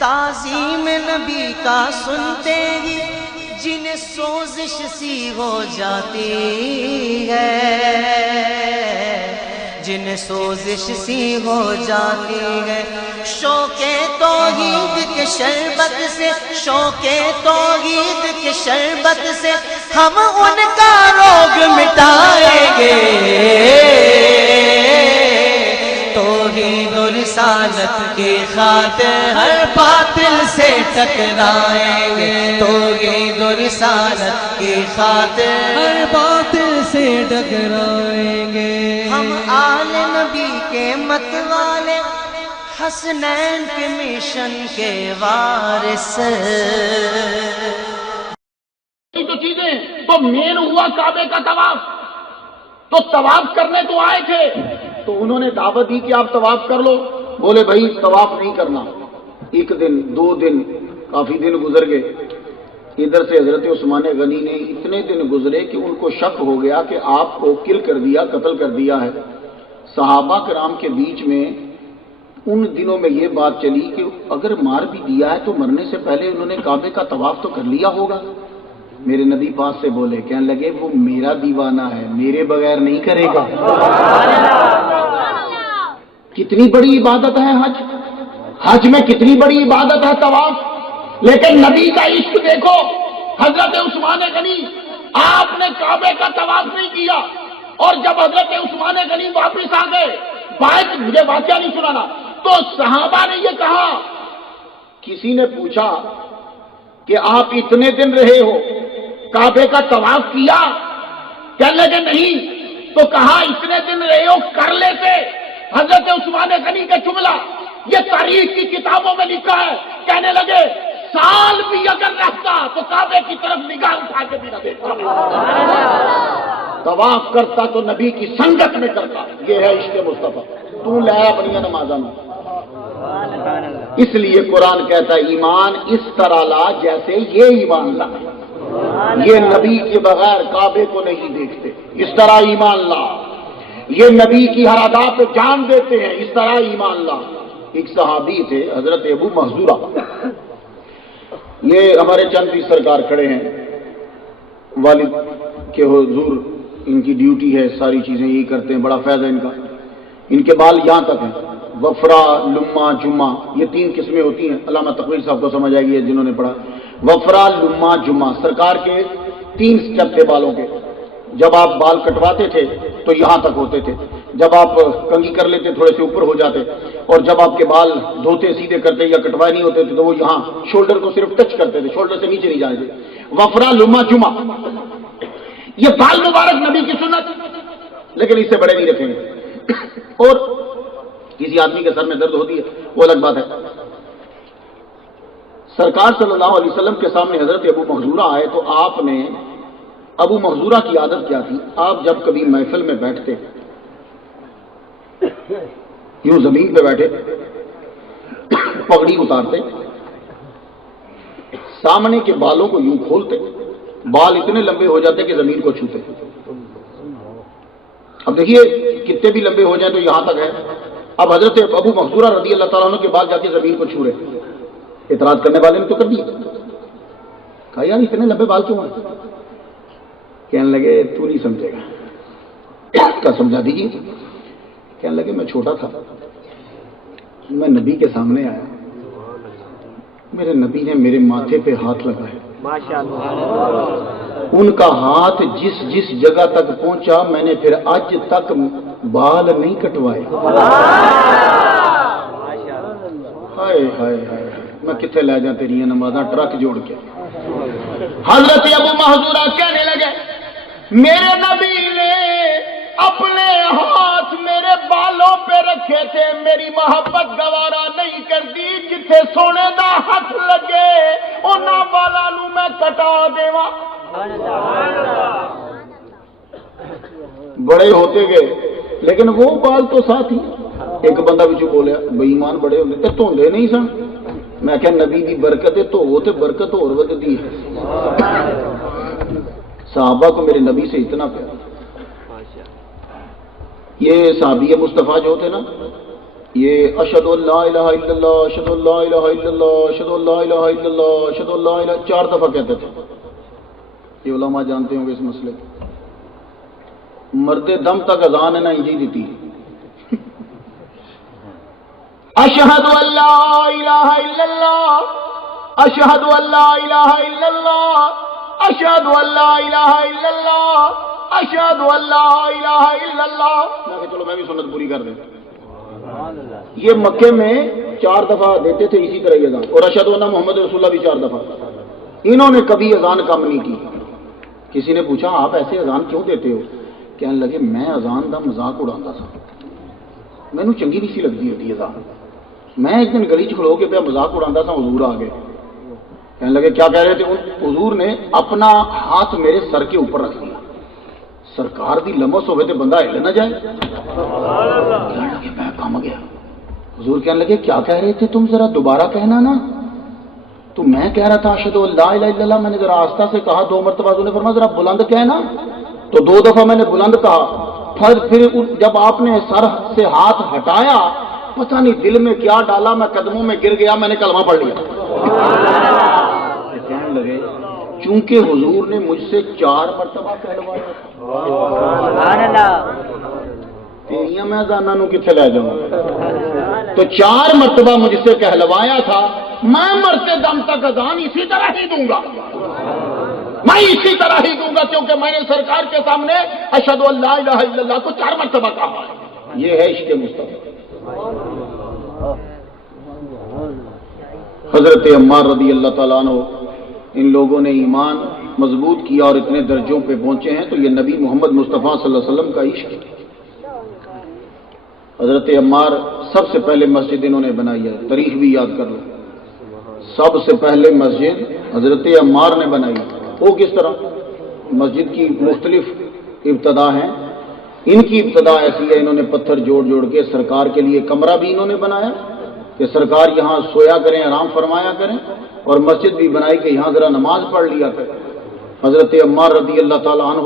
تعظیم نبی کا سنتے ہی جنہیں سوزش سی ہو جاتی ہے، جنہیں سوزش سی ہو جاتی ہے، شوق توحید کے شربت سے، شوق توحید کے شربت سے ہم ان کا روگ مٹائیں گے، توحید و رسالت کی خاطر ہر باطل سے ٹکرائیں گے، توحید و رسالت کی خاطر ہر باطل سے ٹکرائیں گے۔ ہم آل نبی کے مت والے، حسنین کے مشن کے وارث۔ جو چیزیں تو مین ہوا کعبے کا طواف، تو طواف کرنے تو آئے تھے، تو انہوں نے دعوت دی کہ آپ طواف کر لو، بولے بھائی طواف نہیں کرنا۔ ایک دن، 2 دن، کافی دن گزر گئے، ادھر سے حضرت عثمان غنی نے اتنے دن گزرے کہ ان کو شک ہو گیا کہ آپ کو کل کر دیا، قتل کر دیا ہے۔ صحابہ کرام کے بیچ میں ان دنوں میں یہ بات چلی کہ اگر مار بھی دیا ہے تو مرنے سے پہلے انہوں نے کعبے کا طواف تو کر لیا ہوگا۔ میرے نبی پاس سے بولے، کہنے لگے وہ میرا دیوانہ ہے، میرے بغیر نہیں کرے گا۔ کتنی بڑی عبادت ہے حج، حج میں کتنی بڑی عبادت ہے طواف، لیکن نبی کا عشق دیکھو۔ حضرت عثمان غنی آپ نے کعبے کا طواف نہیں کیا، اور جب حضرت عثمان غنی واپس آ گئے، مجھے واقعہ نہیں سنانا، تو صحابہ نے یہ کہا، کسی نے پوچھا کہ آپ اتنے دن رہے ہو، کعبے کا طواف کیا؟ کہنے لگے نہیں، تو کہا اتنے دن رہے ہو کر لیتے۔ حضرت عثمان غنی کا جملہ یہ تاریخ کی کتابوں میں لکھا ہے، کہنے لگے سال بھی اگر رہتا تو کعبے کی طرف نگاہ اٹھا کے بھی نہ دیکھتا، طواف کرتا تو نبی کی سنگت میں کرتا۔ یہ ہے عشق مصطفیٰ، تو لے اپنی نمازاں۔ اس لیے قرآن کہتا ہے ایمان اس طرح لا جیسے یہ ایمان لا، یہ نبی کے بغیر کعبے کو نہیں دیکھتے، اس طرح ایمان لا، یہ نبی کی ہر ادا پہ جان دیتے ہیں، اس طرح ایمان لا۔ ایک صحابی تھے حضرت ابو محذورہ، یہ ہمارے چند بھی سرکار کھڑے ہیں، والد کے حضور ان کی ڈیوٹی ہے، ساری چیزیں یہی کرتے ہیں، بڑا فیض ہے ان کا۔ ان کے بال یہاں تک ہیں، وفرا، لما، جمعہ، یہ 3 قسمیں ہوتی ہیں۔ علامہ تقویل صاحب کو سمجھ آئے گی جنہوں نے پڑھا۔ وفرا، لما، جمعہ، سرکار کے 3 سٹیپ تھے بالوں کے۔ جب آپ بال کٹواتے تھے تو یہاں تک ہوتے تھے، جب آپ کنگھی کر لیتے تھوڑے سے اوپر ہو جاتے، اور جب آپ کے بال دھوتے سیدھے کرتے یا کٹوائے نہیں ہوتے تھے تو وہ یہاں شولڈر کو صرف ٹچ کرتے تھے، شولڈر سے نیچے نہیں جاتے۔ وفرا، لما، جمعہ، یہ بال مبارک نبی کی سنت، لیکن اس سے بڑے نہیں رکھیں گے۔ اور کسی آدمی کے سر میں درد ہوتی ہے وہ الگ بات ہے۔ سرکار صلی اللہ علیہ وسلم کے سامنے حضرت ابو محذورہ آئے تو آپ نے، ابو محذورہ کی عادت کیا تھی، آپ جب کبھی محفل میں بیٹھتے یوں زمین پہ بیٹھے، پگڑی اتارتے، سامنے کے بالوں کو یوں کھولتے، بال اتنے لمبے ہو جاتے کہ زمین کو چھوتے۔ اب دیکھیے کتنے بھی لمبے ہو جائیں تو یہاں تک ہے۔ اب حضرت ابو محذورہ رضی اللہ تعالیٰ عنہ کے بعد جا کے زمین کو چھو رہے، اعتراض کرنے والے نے تو کر دیا، کہا یار اتنے لمبے بال کیوں ہیں؟ کہنے لگے تو نہیں سمجھے گا، کیا سمجھا دیجیے۔ کہنے لگے میں چھوٹا تھا، میں نبی کے سامنے آیا، میرے نبی نے میرے ماتھے پہ ہاتھ لگایا، ان کا ہاتھ جس جس جگہ تک پہنچا میں نے پھر آج تک بال نہیں کٹوائے۔ ہائے ہائے ہائے، میں کتنے لے جاؤں تیری نمازاں ٹرک جوڑ کے۔ حضرت ابو محذورہ کہنے لگے میرے نبی نے اپنے ہاتھ میرے بالوں پہ رکھے تھے، میری محبت گوارا نہیں کرتی جتھے سونے دا ہاتھ لگے انہاں بالاں نوں میں کٹا دیواں۔ بڑے ہوتے گئے لیکن وہ بال تو ساتھ ہی۔ ایک بندہ بھی بولیا بے ایمان بڑے ہوندے تے دھوندے نہیں سن، میں کہ نبی دی برکت ہے، تو تے برکت اور ودی ہے۔ صحابہ کو میرے نبی سے اتنا پیار۔ یہ صحابی مصطفیٰ جو تھے نا، یہ اشہدو ان لا الہ الا اللہ اشہدو ان لا الہ الا اللہ اشہدو ان لا الہ الا اللہ اشہدو ان لا الہ 4 دفعہ کہتے تھے. یہ علماء جانتے ہوں گے اس مسئلے کو. مرد دم تک اذان ہے نا انجی دیتی. اشہد ان لا الہ الا اللہ اشہد ان لا الہ الا اللہ اشہد ان لا الہ الا اللہ اشہد ان لا الہ الا اللہ. چلو میں بھی سنت پوری کر دیں. یہ مکے میں 4 دفعہ دیتے تھے اسی طرح اذان, اور اشہد ان محمد رسول اللہ بھی 4 دفعہ. انہوں نے کبھی اذان کم نہیں کی. کسی نے پوچھا آپ ایسے اذان کیوں دیتے ہو؟ کہنے لگے میں اذان دا مذاق اڑاتا تھا, مینوں چنگی نہیں سی لگتی ہوتی اذان. میں ایک دن گلی چ کھلو کے پہ مذاق اڑاتا تھا, حضور آ گئے. کہنے لگے کیا کہہ رہے تھے؟ حضور نے اپنا ہاتھ میرے سر کے اوپر رکھ دیا. سرکار دی لمس ہوئے تو بندہ ہل نہ جائے. کہنے لگے میں کم گیا. حضور کہنے لگے کیا کہہ رہے تھے تم, ذرا دوبارہ کہنا نا. تو میں کہہ رہا تھا اشہد ان لا الہ الا اللہ, میں نے ذرا آہستہ سے کہا. 2 مرتبہ حضور نے فرمایا ذرا بلند کہنا, تو 2 دفعہ میں نے بلند کہا. پھر جب آپ نے سر سے ہاتھ ہٹایا, پتہ نہیں دل میں کیا ڈالا, میں قدموں میں گر گیا, میں نے کلمہ پڑھ لیا. کہنے لگے چونکہ حضور نے مجھ سے 4 مرتبہ کہلوایا تیریاں میں اذانوں کتنے لے جاؤں. تو 4 مرتبہ مجھ سے کہلوایا تھا. میں مرتے دم تک اذان اسی طرح ہی دوں گا, میں اسی طرح ہی دوں گا, کیونکہ میں نے سرکار کے سامنے اشہد ان لا الہ الا اللہ کو 4 مرتبہ کہا ہے. یہ ہے عشق مصطفیٰ. حضرت عمار رضی اللہ تعالیٰ عنہ, ان لوگوں نے ایمان مضبوط کیا اور اتنے درجوں پہ پہنچے ہیں, تو یہ نبی محمد مصطفیٰ صلی اللہ علیہ وسلم کا عشق. حضرت عمار سب سے پہلے مسجد انہوں نے بنائی ہے, تاریخ بھی یاد کر لو. سب سے پہلے مسجد حضرت عمار نے بنائی. وہ کس طرح؟ مسجد کی مختلف ابتدا ہیں. ان کی ابتدا ایسی ہے, انہوں نے پتھر جوڑ جوڑ کے سرکار کے لیے کمرہ بھی انہوں نے بنایا کہ سرکار یہاں سویا کریں, آرام فرمایا کریں, اور مسجد بھی بنائی کہ یہاں ذرا نماز پڑھ لیا کریں. حضرت عمار رضی اللہ تعالیٰ عنہ,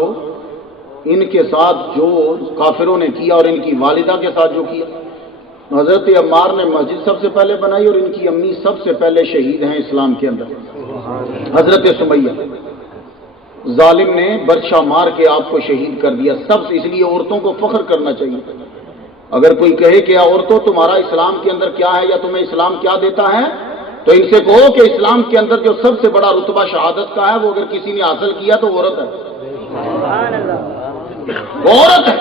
ان کے ساتھ جو کافروں نے کیا اور ان کی والدہ کے ساتھ جو کیا, حضرت عمار نے مسجد سب سے پہلے بنائی, اور ان کی امی سب سے پہلے شہید ہیں اسلام کے اندر, حضرت سمیہ. ظالم نے برچہ مار کے آپ کو شہید کر دیا. سب سے اس لیے عورتوں کو فخر کرنا چاہیے. اگر کوئی کہے کہ عورتوں تمہارا اسلام کے اندر کیا ہے یا تمہیں اسلام کیا دیتا ہے, تو ان سے کہو کہ اسلام کے اندر جو سب سے بڑا رتبہ شہادت کا ہے, وہ اگر کسی نے حاصل کیا تو عورت ہے. عورت ہے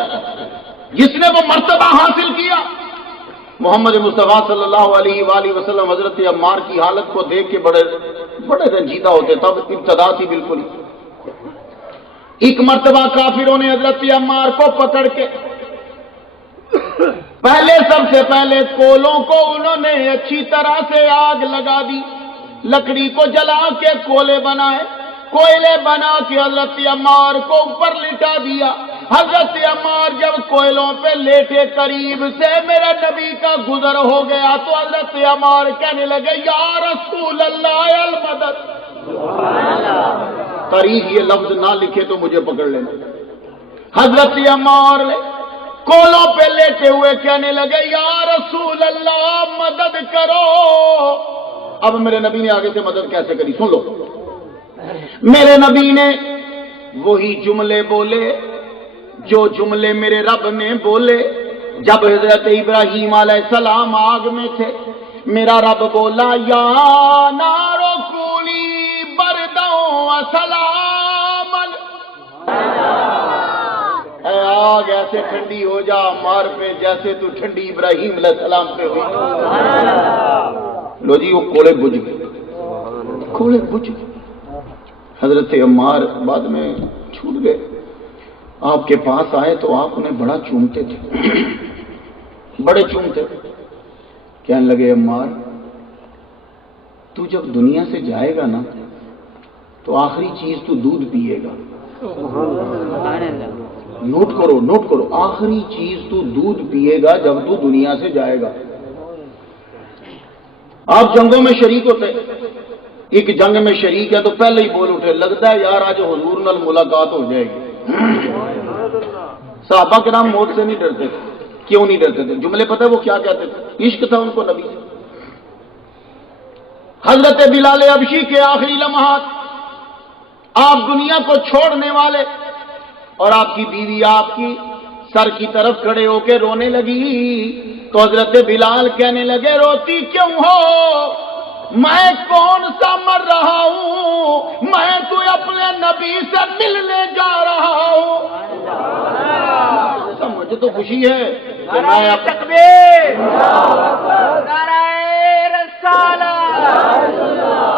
جس نے وہ مرتبہ حاصل کیا. محمد مصطفیٰ صلی اللہ علیہ وآلہ وسلم حضرت عمار کی حالت کو دیکھ کے بڑے رنجیدہ ہوتے. تب ابتدا تھی بالکل. ایک مرتبہ کافروں نے حضرت عمار کو پکڑ کے سب سے پہلے کولوں کو انہوں نے اچھی طرح سے آگ لگا دی. لکڑی کو جلا کے کولے بنا کے حضرت عمار کو اوپر لٹا دیا. حضرت عمار جب کوئلوں پہ لیٹے, قریب سے میرا نبی کا گزر ہو گیا, تو حضرت عمار کہنے لگے یا رسول اللہ المدد. تاریخ یہ لفظ نہ لکھے تو مجھے پکڑ لینا. حضرت عمار کولوں پہ لیٹے ہوئے کہنے لگے یا رسول اللہ مدد کرو. اب میرے نبی نے آگے سے مدد کیسے کری سن لو. میرے نبی نے وہی جملے بولے جو جملے میرے رب نے بولے جب حضرت ابراہیم علیہ السلام آگ میں تھے. میرا رب بولا یا نارو کونی بردوں وسلاما, اے آگ ایسے ٹھنڈی ہو جا مار پہ جیسے تو ٹھنڈی ابراہیم علیہ السلام پہ ہوئی. لو جی وہ کولے بجھ گئے. حضرت عمار بعد میں چھوٹ گئے. آپ کے پاس آئے تو آپ انہیں بڑا چومتے تھے, بڑے چومتے. کہنے لگے عمار تو جب دنیا سے جائے گا نا تو آخری چیز تو دودھ پیے گا. نوٹ کرو آخری چیز تو دودھ پیے گا جب تو دنیا سے جائے گا. آپ جنگوں میں شریک ہوتے, ایک جنگ میں شریک ہے تو پہلے ہی بول اٹھے لگتا ہے یار آج حضور نال ملاقات ہو جائے گی. صحابہ کے نام موت سے نہیں ڈرتے تھے, کیوں نہیں ڈرتے تھے؟ جملے پتہ ہے وہ کیا کہتے تھے؟ عشق تھا ان کو نبی سے۔ حضرت بلال حبشی کے آخری لمحات، آپ دنیا کو چھوڑنے والے، اور آپ کی بیوی آپ کی سر کی طرف کھڑے ہو کے رونے لگی تو حضرت بلال کہنے لگے روتی کیوں ہو؟ میں کون سا مر رہا ہوں، میں تو اپنے نبی سے ملنے جا رہا ہوں۔ مجھے تو خوشی ہے کہ میں تکبیر، نعرہ رسالت،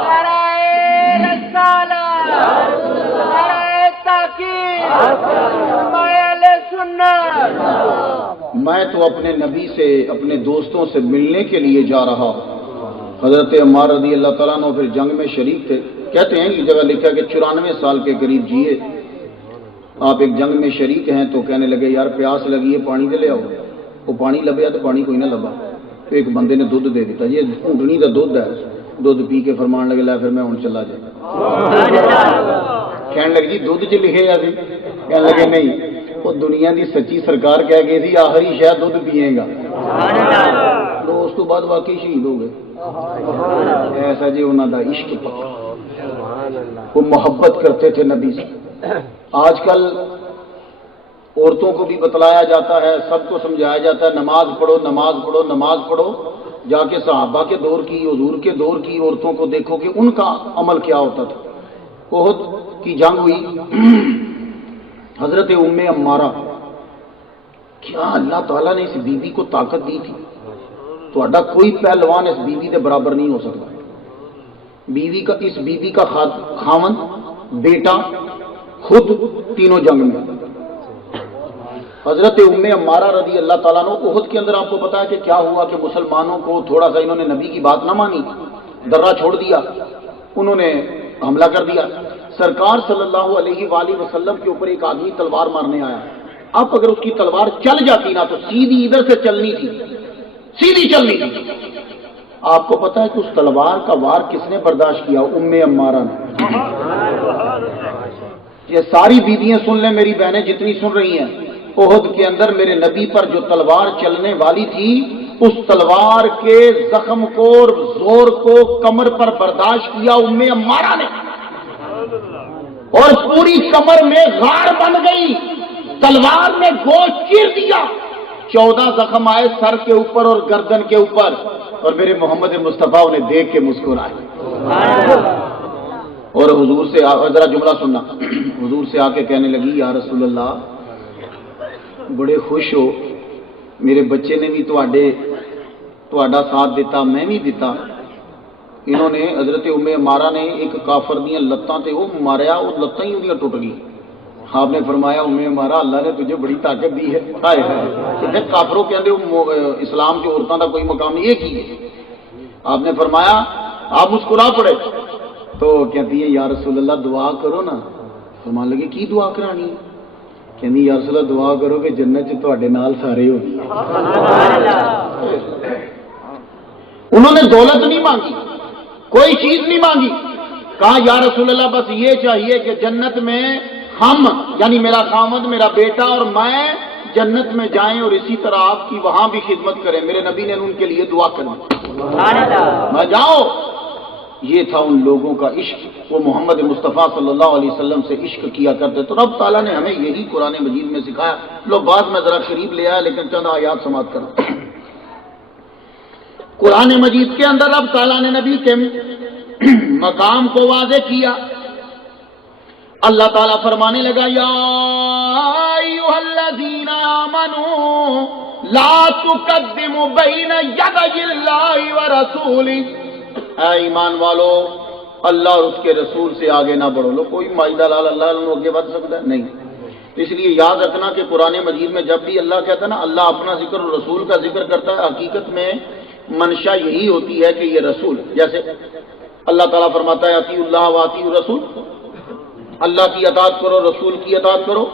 نعرہ رسالت، نعرہ تحقیق، اہل سنت۔ میں تو اپنے نبی سے، اپنے دوستوں سے ملنے کے لیے جا رہا ہوں۔ حضرت عمار رضی اللہ تعالیٰ عنہ پھر جنگ میں شریک تھے، کہتے ہیں یہ جگہ لکھا کہ 94 سال کے قریب جیے۔ آپ ایک جنگ میں شریک ہیں تو کہنے لگے یار پیاس لگی ہے، پانی دے لے آؤ۔ وہ پانی لبیا تو پانی کوئی نہ لبا، تو ایک بندے نے دودھ دے دیتا، یہ اونٹنی کا دودھ ہے۔ دودھ پی کے فرمان لگے لا پھر میں ہوں چلا جائے۔ کہنے لگے جی دودھ چ لکھے یا سی؟ کہنے لگے نہیں، وہ دنیا دی سچی سرکار کہہ گئی تھی آخری شاید دودھ پیئے گا، تو اس تو بعد واقعی شہید ہو گئے۔ ایسا جی انہوں دا عشق پکا، وہ محبت کرتے تھے نبی سے۔ آج کل عورتوں کو بھی بتلایا جاتا ہے، سب کو سمجھایا جاتا ہے نماز پڑھو نماز پڑھو نماز پڑھو۔ جا کے صحابہ کے دور کی، حضور کے دور کی عورتوں کو دیکھو کہ ان کا عمل کیا ہوتا تھا۔ احد کی جنگ ہوئی، حضرت ام عمارہ، کیا اللہ تعالیٰ نے اس بیوی کو طاقت دی تھی؟ تہاڈا کوئی پہلوان اس بیوی کے برابر نہیں ہو سکتا۔ اس بیوی کا خاوند، بیٹا، خود تینوں جنگ میں۔ حضرت ام عمارہ رضی اللہ تعالیٰ عنہ، احد کے اندر آپ کو پتا ہے کہ کیا ہوا کہ مسلمانوں کو تھوڑا سا انہوں نے نبی کی بات نہ مانی، درہ چھوڑ دیا، انہوں نے حملہ کر دیا۔ سرکار صلی اللہ علیہ وآلہ وسلم کے اوپر ایک آدمی تلوار مارنے آیا۔ اب اگر اس کی تلوار چل جاتی نا تو سیدھی ادھر سے چلنی تھی، سیدھی چلنی تھی۔ آپ کو پتا ہے کہ اس تلوار کا وار کس نے برداشت کیا؟ ام عمارہ نے۔ یہ ساری بیویاں سن لیں، میری بہنیں جتنی سن رہی ہیں، احد کے اندر میرے نبی پر جو تلوار چلنے والی تھی، اس تلوار کے زخم کو اور زور کو کمر پر برداشت کیا ام عمارہ نے، اور پوری کمر میں غار بن گئی، تلوار نے گوشت چیر دیا۔ 14 زخم آئے سر کے اوپر اور گردن کے اوپر، اور میرے محمد مصطفیٰ انہیں دیکھ کے مسکرائے۔ اور حضور سے ذرا جملہ سننا، حضور سے آ کے کہنے لگی یا رسول اللہ بڑے خوش ہو، میرے بچے نے بھی تہاڈا ساتھ دیتا، میں بھی دیتا۔ انہوں نے حضرت ام عمارہ نے ایک کافر دیاں لتاں تے وہ ماریا، وہ لتاں ہی انہاں ٹوٹ گئی۔ آپ نے فرمایا ام عمارہ اللہ نے تجھے بڑی طاقت دی ہے۔ ہائے ہائے، کہ کافروں کے اندر اسلام کی عورتوں کا کوئی مقام نہیں، ایک ہی ہے۔ آپ نے فرمایا، آپ مسکرا پڑے تو کہتی ہے یا رسول اللہ دعا کرو نا۔ فرمان لگے کی دعا کرانی ہے؟ کہنی یا رسول اللہ دعا کرو کہ جنت چ تہاڈے نال سارے ہو۔ انہوں نے دولت نہیں مانگی، کوئی چیز نہیں مانگی، کہا یا رسول اللہ بس یہ چاہیے کہ جنت میں ہم، یعنی میرا خاوند، میرا بیٹا اور میں جنت میں جائیں اور اسی طرح آپ کی وہاں بھی خدمت کریں۔ میرے نبی نے ان کے لیے دعا کرنی، میں جاؤ۔ یہ تھا ان لوگوں کا عشق، وہ محمد مصطفیٰ صلی اللہ علیہ وسلم سے عشق کیا کرتے۔ تو رب تعالیٰ نے ہمیں یہی قرآن مجید میں سکھایا۔ لوگ بعد میں ذرا قریب لے آیا لیکن چند آیات سماعت کرو۔ قرآن مجید کے اندر رب تعالیٰ نے نبی کے مقام کو واضح کیا۔ اللہ تعالیٰ فرمانے لگا یا ایھا الذین آمنوا لا تقدموا بین یدی اللہ ورسولہ، اے ایمان والو اللہ اور اس کے رسول سے آگے نہ بڑھو۔ لو کوئی ماجدہ لال اللہ آگے بڑھ سکتا ہے؟ نہیں۔ اس لیے یاد رکھنا کہ قرآن مجید میں جب بھی اللہ کہتا ہے نا اللہ اپنا ذکر اور رسول کا ذکر کرتا ہے، حقیقت میں منشا یہی ہوتی ہے کہ یہ رسول، جیسے اللہ تعالیٰ فرماتا ہے اطیعوا اللہ واطیعوا الرسول، اللہ کی اطاعت کرو رسول کی اطاعت کرو۔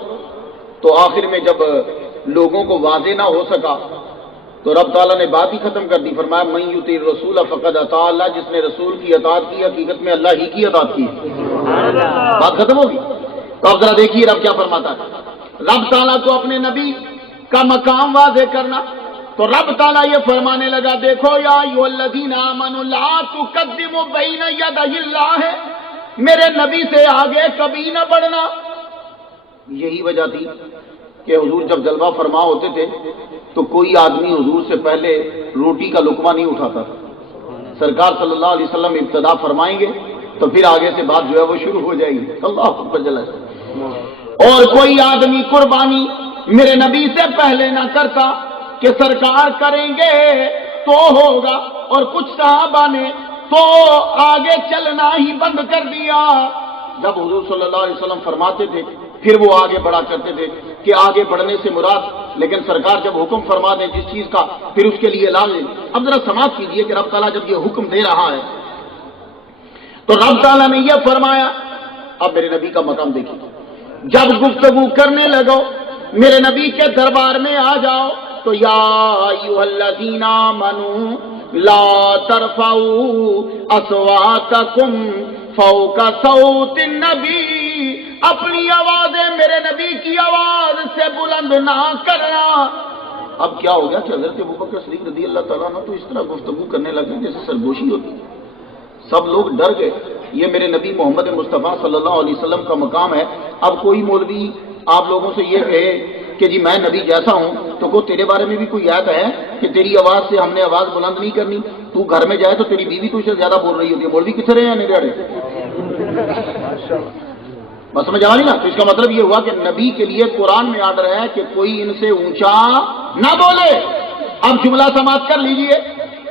تو آخر میں جب لوگوں کو واضح نہ ہو سکا تو رب تعالیٰ نے بات ہی ختم کر دی، فرمایا من یطیع الرسول فقد اطاع اللہ، جس نے رسول کی اطاعت کی حقیقت میں اللہ ہی کی اطاعت کی۔ بات ختم ہوگی۔ تو اب ذرا دیکھیے رب کیا فرماتا ہے۔ رب تعالیٰ کو اپنے نبی کا مقام واضح کرنا، تو رب تعالیٰ یہ فرمانے لگا دیکھو یا ایھاالذین آمنوا لا تقدموا بین یدی اللہ، میرے نبی سے آگے کبھی نہ بڑھنا۔ یہی وجہ تھی کہ حضور جب جلوہ فرما ہوتے تھے تو کوئی آدمی حضور سے پہلے روٹی کا لقمہ نہیں اٹھاتا تھا۔ سرکار صلی اللہ علیہ وسلم ابتدا فرمائیں گے تو پھر آگے سے بات جو ہے وہ شروع ہو جائے گی۔ اللہ اکبر جل۔ اور کوئی آدمی قربانی میرے نبی سے پہلے نہ کرتا کہ سرکار کریں گے تو ہوگا، اور کچھ صحابہ نے تو آگے چلنا ہی بند کر دیا۔ جب حضور صلی اللہ علیہ وسلم فرماتے تھے پھر وہ آگے بڑھا کرتے تھے کہ آگے بڑھنے سے مراد، لیکن سرکار جب حکم فرما دیں جس چیز کا پھر اس کے لیے لازم۔ اب ذرا سماعت کیجئے کہ رب تعالیٰ جب یہ حکم دے رہا ہے تو رب تعالیٰ نے یہ فرمایا، اب میرے نبی کا مقام دیکھیے، جب گفتگو کرنے لگو میرے نبی کے دربار میں آ جاؤ تو یا ایھا الذین آمنوا لا ترفعوا اصواتکم فوق صوت النبی، اپنی آوازیں میرے نبی کی آواز سے بلند نہ کرنا۔ اب کیا ہو گیا کہ حضرت ابوبکر صدیق رضی اللہ تعالیٰ عنہ تو اس طرح گفتگو کرنے لگے جیسے سرگوشی ہوتی، سب لوگ ڈر گئے۔ یہ میرے نبی محمد مصطفیٰ صلی اللہ علیہ وسلم کا مقام ہے۔ اب کوئی مولوی آپ لوگوں سے یہ کہے کہ جی میں نبی جیسا ہوں تو کو تیرے بارے میں بھی کوئی آیت ہے کہ تیری آواز سے ہم نے آواز بلند نہیں کرنی، تو گھر میں جائے تو تیری بیوی تو اس سے زیادہ بول رہی ہوتی ہے، مولوی کتنے رہے ہیں نیرے اڑے؟ بس سمجھ آ رہی نا؟ تو اس کا مطلب یہ ہوا کہ نبی کے لیے قرآن میں آرڈر ہے کہ کوئی ان سے اونچا نہ بولے۔ اب جملہ سماعت کر لیجئے،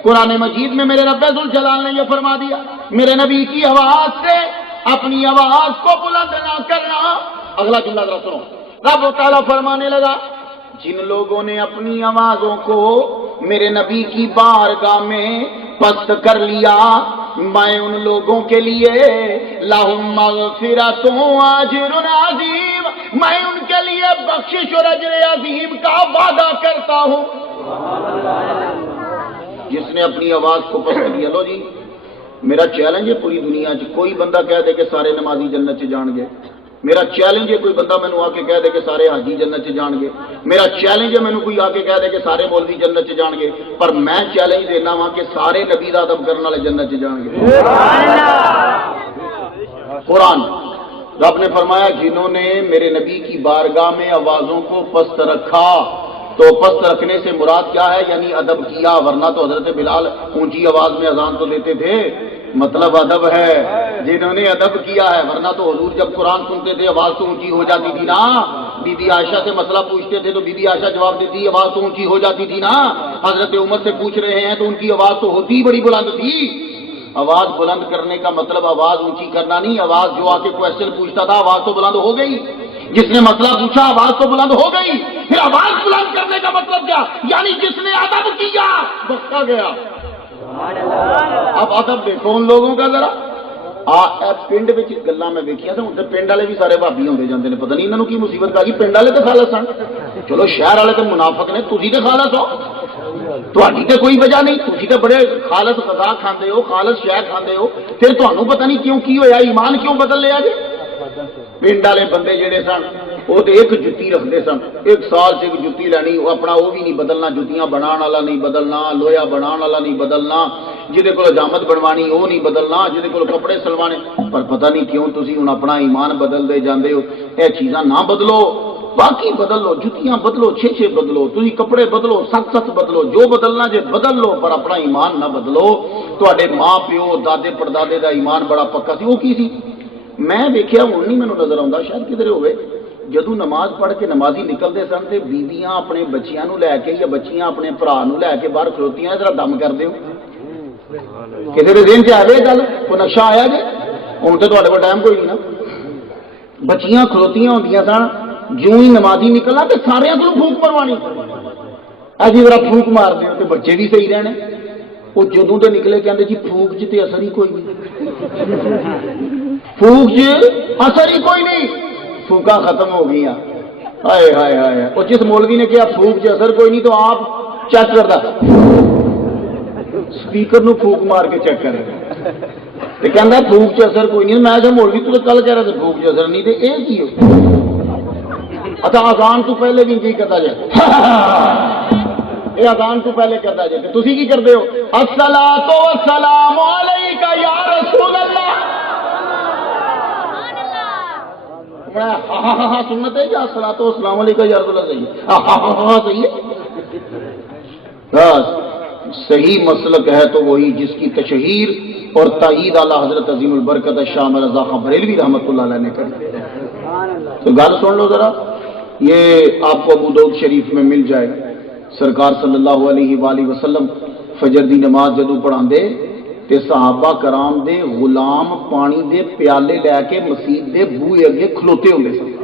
قرآن مجید میں میرے رب ذوالجلال نے یہ فرما دیا میرے نبی کی آواز سے اپنی آواز کو بلند نہ کرنا۔ اگلا جملہ ذرا سنو، رب تعالیٰ فرمانے لگا جن لوگوں نے اپنی آوازوں کو میرے نبی کی بارگاہ میں پست کر لیا، میں ان لوگوں کے لیے لہم مغفرۃ واجر عظیم، میں ان کے لیے بخشش اور اجر عظیم کا وعدہ کرتا ہوں۔ جس نے اپنی آواز کو پست کیا، لو جی میرا چیلنج ہے پوری دنیا چ کوئی بندہ کہہ دے کہ سارے نمازی جنت چ جان گے، میرا چیلنج ہے کوئی بندہ مینوں آ کے کہہ دے کہ سارے حاجی جنت چ جان گے، میرا چیلنج ہے مینوں کوئی آ کے کہہ دے کہ سارے مولوی جنت چ جان گے، پر میں چیلنج دینا وا کہ سارے نبی دا ادب کرنے والے جنت چ جان گے۔ قرآن رب نے فرمایا جنہوں نے میرے نبی کی بارگاہ میں آوازوں کو پست رکھا، تو پست رکھنے سے مراد کیا ہے؟ یعنی ادب کیا، ورنہ تو حضرت بلال اونچی آواز میں اذان تو دیتے تھے، مطلب ادب ہے جنہوں نے ادب کیا ہے، ورنہ تو حضور جب قرآن سنتے تھے آواز تو اونچی ہو جاتی تھی نا۔ بی بی عائشہ سے مسئلہ پوچھتے تھے تو بی بی عائشہ جواب دیتی آواز تو اونچی ہو جاتی تھی نا۔ حضرت عمر سے پوچھ رہے ہیں تو ان کی آواز تو ہوتی بڑی بلند تھی۔ آواز بلند کرنے کا مطلب آواز اونچی کرنا نہیں، آواز جو آ کے کوشچن پوچھتا تھا آواز تو بلند ہو گئی، جس نے مسئلہ پوچھا آواز تو بلند ہو گئی۔ پھر آواز بلند کرنے کا مطلب کیا؟ یعنی جس نے ادب کیا بخشا گیا۔ اب ادب دیکھو ان لوگوں کا ذرا پنڈ گلاں میں دیکھیاں سن، پنڈ والے بھی سارے بھابی ہوتے جاتے ہیں، پتہ نہیں انہوں کی مصیبت آ گئی۔ پنڈ والے تو خالص سن، چلو شہر والے تو منافق نے، تسی تو خالص ہو، تہاڈی تے کوئی وجہ نہیں، تسی تے بڑے خالص غذا کھاندے ہو، خالص شے کھاندے ہو، پھر تہانوں پتہ نہیں کیوں کی ہویا، ایمان کیوں بدل لیا جی؟ پنڈ والے بندے جڑے سن وہ تو ایک جتی رکھتے سن، ایک سال سے ایک جتی لینی، وہ اپنا وہ بھی نہیں بدلنا، جتیاں بنان والا نہیں بدلنا، لویا بنان والا نہیں بدلنا، جہدے کول حجامت بنوانی وہ نہیں بدلنا، جہدے کول کپڑے سلوانے۔ پر پتہ نہیں کیوں تسی ہن اپنا ایمان بدل دے جاندے ہو۔ یہ چیزاں نہ بدلو، باقی بدل لو، جتیاں بدلو، چھ بدلو، تسی کپڑے بدلو، سخت بدلو، جو بدلنا جے بدل لو، پر اپنا ایمان نہ بدلو۔ تواڈے ماں پیو دادے پردادے دا ایمان بڑا پکا سی، وہ کی سی؟ میں دیکھیا ہن نہیں مینوں نظر آਉਂدا، شاید کدھر ہوئے، جدوں نماز پڑھ کے نمازی نکلتے سن تے بیبیاں اپنے بچیاں نو لے کے یا بچیاں اپنے بھرا نو لے کے باہر کھلوتیاں، ذرا دم کر دیو، کسی دے ذہن چ آئے گل، کوئی نقشہ آیا جی؟ ہن تے تہاڈے کول ٹائم کوئی نہیں نا۔ بچیاں کھلوتیاں ہوندیاں سن، جو ہی نمازی نکلنا تے سارے کو پھونک مروانی، جی ذرا پھونک مار دیو تے بچے بھی صحیح رہنے۔ وہ جدوں تے نکلے کہندے جی پھونک چ تے اثر ہی کوئی نہیں، پھونک چ اثر ہی کوئی نہیں، پھونکاں ختم ہو گئی۔ ہائے ہائے ہائے، اور جس مولوی نے کہا پھونک چ اثر کوئی نہیں تو آپ چیک کرتا سپیکر نو پھونک مار کے چیک کر کہنا پھونک چ اثر کوئی نہیں۔ میں جب مولوی تو کل کہہ رہا تھا پھونک چ اثر نہیں، تو یہ کی اچھا اذان تو پہلے بھی کی کرتا جائے یہ اذان تو پہلے کرتا جائے تسی کی کرتے ہو الصلاۃ والسلام علیک یا رسول اللہ ہاں سنت ہے یا الصلاۃ والسلام علیک یا رسول اللہ صحیح ہاں صحیح ہے بس صحیح مسلک ہے تو وہی جس کی تشہیر اور تائید اعلیٰ حضرت عظیم البرکت شاہ رضا خان بریلوی رحمۃ اللہ علیہ نے کری تو گل سن لو ذرا یہ آپ کو ابو داؤد شریف میں مل جائے سرکار صلی اللہ علیہ وآلہ وسلم فجر دی نماز جدو پڑھا دے تے صحابہ کرام دے غلام پانی دے پیالے لے کے مسجد دے بوئے اگے کھلوتے ہوندے سن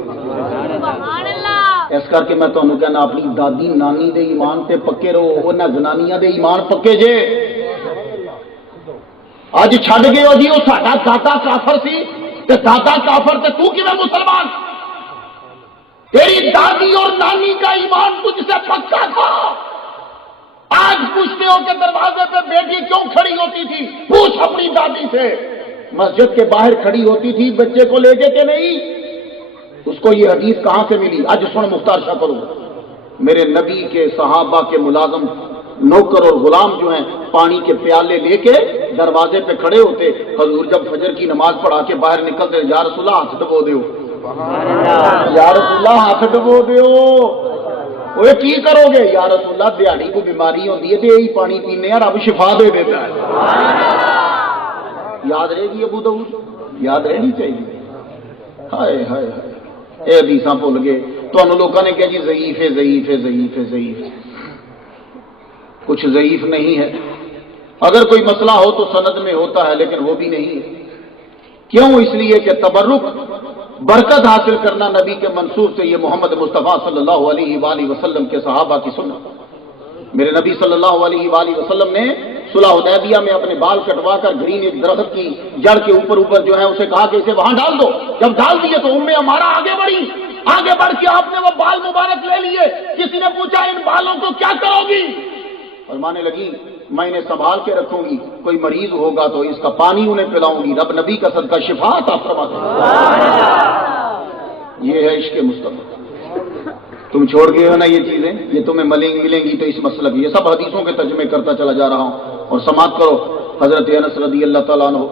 اس کر کے میں تمہیں کہنا اپنی دادی نانی دے ایمان تے پکے رہو انہاں زنانیاں دے ایمان پکے جے اج چھڈ گئے ہو جی وہ ساڈا دادا کافر سی تے دادا کافر تے تو کیویں مسلمان تیری دادی اور نانی کا ایمان تجھ سے پکا تھا آج پوچھتے ہو کہ دروازے پہ بیٹی کیوں کھڑی ہوتی تھی پوچھ اپنی دادی سے مسجد کے باہر کھڑی ہوتی تھی بچے کو لے کے کہ نہیں اس کو یہ حدیث کہاں سے ملی آج سن مختار شاہ کروں میرے نبی کے صحابہ کے ملازم نوکر اور غلام جو ہیں پانی کے پیالے لے کے دروازے پہ کھڑے ہوتے حضور جب فجر کی نماز پڑھا کے باہر نکلتے یا رسول اللہ ہاتھ ڈبو دیو یا رسول اللہ ہاتھ ڈبو دیو وہ کی کرو گے یا رسول اللہ دیہڑی کو بیماری ہوتی ہے تو یہی پانی پینے ہیں رب شفا دے دیتا ہے یاد رہے گی ابو داؤد یاد رہنی چاہیے ہائے ہائے ہائے اے حدیثاں بھول گئے تو لوگوں نے کہا جی ضعیف ہے ضعیف ہے ضعیف ہے ضعیف ہے کچھ ضعیف نہیں ہے اگر کوئی مسئلہ ہو تو سند میں ہوتا ہے لیکن وہ بھی نہیں ہے کیوں اس لیے کہ تبرک برکت حاصل کرنا نبی کے منصور سے یہ محمد مصطفیٰ صلی اللہ علیہ وآلہ وسلم کے صحابہ کی سنت میرے نبی صلی اللہ علیہ وآلہ وسلم نے صلح حدیبیہ میں اپنے بال کٹوا کر گرین ایک درخت کی جڑ کے اوپر جو ہے اسے کہا کہ اسے وہاں ڈال دو جب ڈال دیے تو ام ہمارا آگے بڑھی آگے بڑھ کے آپ نے وہ بال مبارک لے لیے کسی نے پوچھا ان بالوں کو کیا کرو گی اور مانے لگی میں انہیں سنبھال کے رکھوں گی کوئی مریض ہوگا تو اس کا پانی انہیں پلاؤں گی رب نبی کا صدقہ شفا عطا فرماتے یہ ہے عشق مصطفیٰ تم چھوڑ گئے ہو نا یہ چیزیں یہ تمہیں ملیں گی تو اس مسئلہ کی یہ سب حدیثوں کے ترجمے کرتا چلا جا رہا ہوں اور سماعت کرو حضرت انس رضی اللہ تعالیٰ عنہ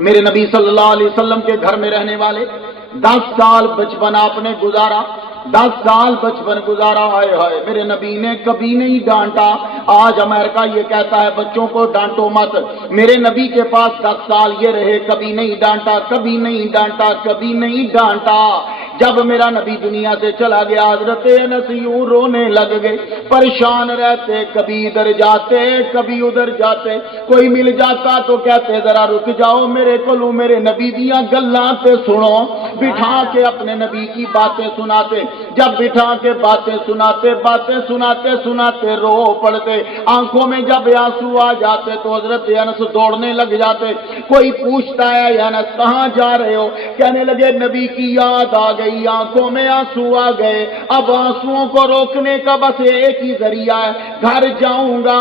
میرے نبی صلی اللہ علیہ وسلم کے گھر میں رہنے والے 10 سال بچپن آپ نے گزارا 10 سال بچپن گزارا ہائے ہائے میرے نبی نے کبھی نہیں ڈانٹا آج امریکہ یہ کہتا ہے بچوں کو ڈانٹو مت میرے نبی کے پاس 10 سال یہ رہے کبھی نہیں ڈانٹا کبھی نہیں ڈانٹا کبھی نہیں ڈانٹا جب میرا نبی دنیا سے چلا گیا حضرت انس یوں رونے لگ گئے پریشان رہتے کبھی ادھر جاتے کبھی ادھر جاتے کوئی مل جاتا تو کہتے ذرا رک جاؤ میرے کولو میرے نبی دیا گلاں تے سنو بٹھا کے اپنے نبی کی باتیں سناتے جب بٹھا کے باتیں سناتے رو پڑتے آنکھوں میں جب آنسو آ جاتے تو حضرت انس دوڑنے لگ جاتے کوئی پوچھتا ہے انس کہاں جا رہے ہو کہنے لگے نبی کی یاد آ گئی آنکھوں میں آنسو آ گئے اب آنسوؤں کو روکنے کا بس ایک ہی ذریعہ ہے گھر جاؤں گا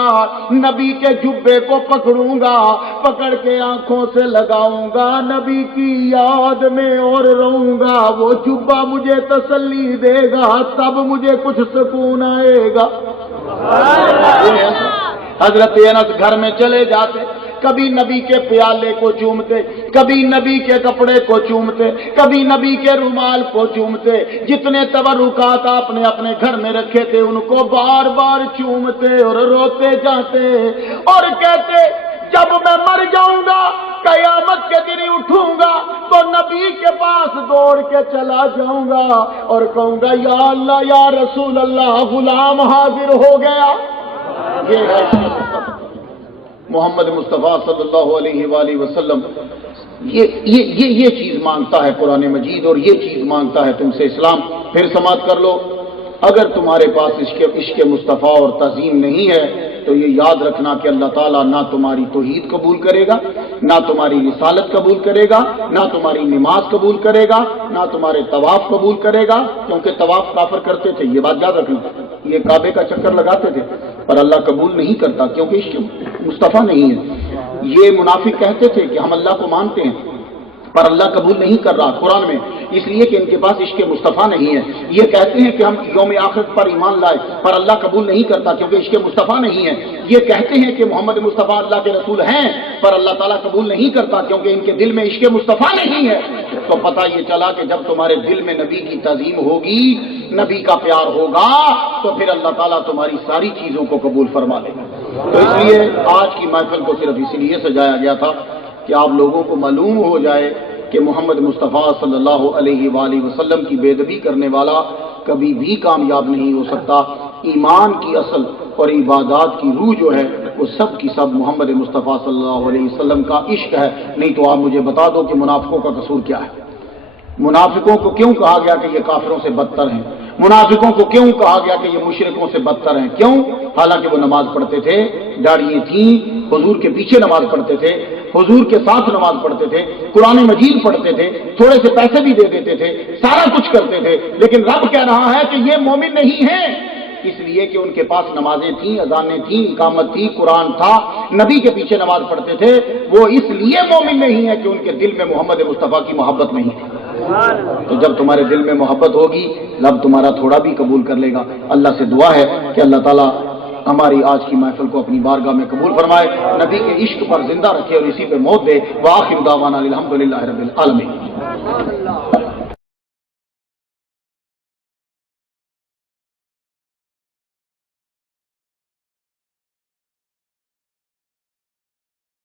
نبی کے جبے کو پکڑوں گا پکڑ کے آنکھوں سے لگاؤں گا نبی کی یاد میں اور رہوں گا وہ جبہ مجھے تسلی دے گا تب مجھے کچھ سکون آئے گا حضرت انس گھر میں چلے جاتے کبھی نبی کے پیالے کو چومتے کبھی نبی کے کپڑے کو چومتے کبھی نبی کے رومال کو چومتے جتنے تبرکات آپ نے اپنے گھر میں رکھے تھے ان کو بار بار چومتے اور روتے جاتے اور کہتے جب میں مر جاؤں گا قیامت کے دن اٹھوں گا تو نبی کے پاس دوڑ کے چلا جاؤں گا اور کہوں گا یا اللہ یا رسول اللہ غلام حاضر ہو گیا یہ ہے محمد مصطفیٰ صلی اللہ علیہ وآلہ وسلم یہ چیز مانگتا ہے قرآن مجید اور یہ چیز مانگتا ہے تم سے اسلام پھر سماعت کر لو اگر تمہارے پاس عشق مصطفیٰ اور تعظیم نہیں ہے تو یہ یاد رکھنا کہ اللہ تعالیٰ نہ تمہاری توحید قبول کرے گا نہ تمہاری رسالت قبول کرے گا نہ تمہاری نماز قبول کرے گا نہ تمہارے طواف قبول کرے گا کیونکہ طواف کافر کرتے تھے یہ بات یاد رکھنا یہ کعبے کا چکر لگاتے تھے پر اللہ قبول نہیں کرتا کیونکہ عشق مصطفیٰ نہیں ہے یہ منافق کہتے تھے کہ ہم اللہ کو مانتے ہیں پر اللہ قبول نہیں کر رہا قرآن میں، اس لیے کہ ان کے پاس عشق مصطفیٰ نہیں ہے۔ یہ کہتے ہیں کہ ہم یوم آخرت پر ایمان لائے، پر اللہ قبول نہیں کرتا کیونکہ عشق مصطفیٰ نہیں ہے۔ یہ کہتے ہیں کہ محمد مصطفیٰ اللہ کے رسول ہیں، پر اللہ تعالیٰ قبول نہیں کرتا کیونکہ ان کے دل میں عشق مصطفیٰ نہیں ہے۔ تو پتہ یہ چلا کہ جب تمہارے دل میں نبی کی تعظیم ہوگی، نبی کا پیار ہوگا، تو پھر اللہ تعالیٰ تمہاری ساری چیزوں کو قبول فرما لے گا۔ تو اس لیے آج کی محفل کو صرف اسی لیے سجایا گیا تھا کہ آپ لوگوں کو معلوم ہو جائے کہ محمد مصطفیٰ صلی اللہ علیہ وآلہ وسلم کی بے ادبی کرنے والا کبھی بھی کامیاب نہیں ہو سکتا۔ ایمان کی اصل اور عبادات کی روح جو ہے وہ سب کی سب محمد مصطفیٰ صلی اللہ علیہ وسلم کا عشق ہے۔ نہیں تو آپ مجھے بتا دو کہ منافقوں کا قصور کیا ہے؟ منافقوں کو کیوں کہا گیا کہ یہ کافروں سے بدتر ہیں؟ منافقوں کو کیوں کہا گیا کہ یہ مشرکوں سے بدتر ہیں؟ کیوں؟ حالانکہ وہ نماز پڑھتے تھے، داڑھیاں تھیں، حضور کے پیچھے نماز پڑھتے تھے، حضور کے ساتھ نماز پڑھتے تھے، قرآن مجید پڑھتے تھے، تھوڑے سے پیسے بھی دے دیتے تھے، سارا کچھ کرتے تھے، لیکن رب کہہ رہا ہے کہ یہ مومن نہیں ہیں، اس لیے کہ ان کے پاس نمازیں تھیں، اذانیں تھیں، اقامت تھی، قرآن تھا، نبی کے پیچھے نماز پڑھتے تھے۔ وہ اس لیے مومن نہیں ہے کہ ان کے دل میں محمد مصطفیٰ کی محبت نہیں ہے۔ تو جب تمہارے دل میں محبت ہوگی، رب تمہارا تھوڑا بھی قبول کر لے گا۔ اللہ سے دعا ہے کہ اللہ تعالیٰ ہماری آج کی محفل کو اپنی بارگاہ میں قبول فرمائے، نبی کے عشق پر زندہ رکھے اور اسی پہ موت دے۔ وآخر دعوانا الحمدللہ رب العالمین۔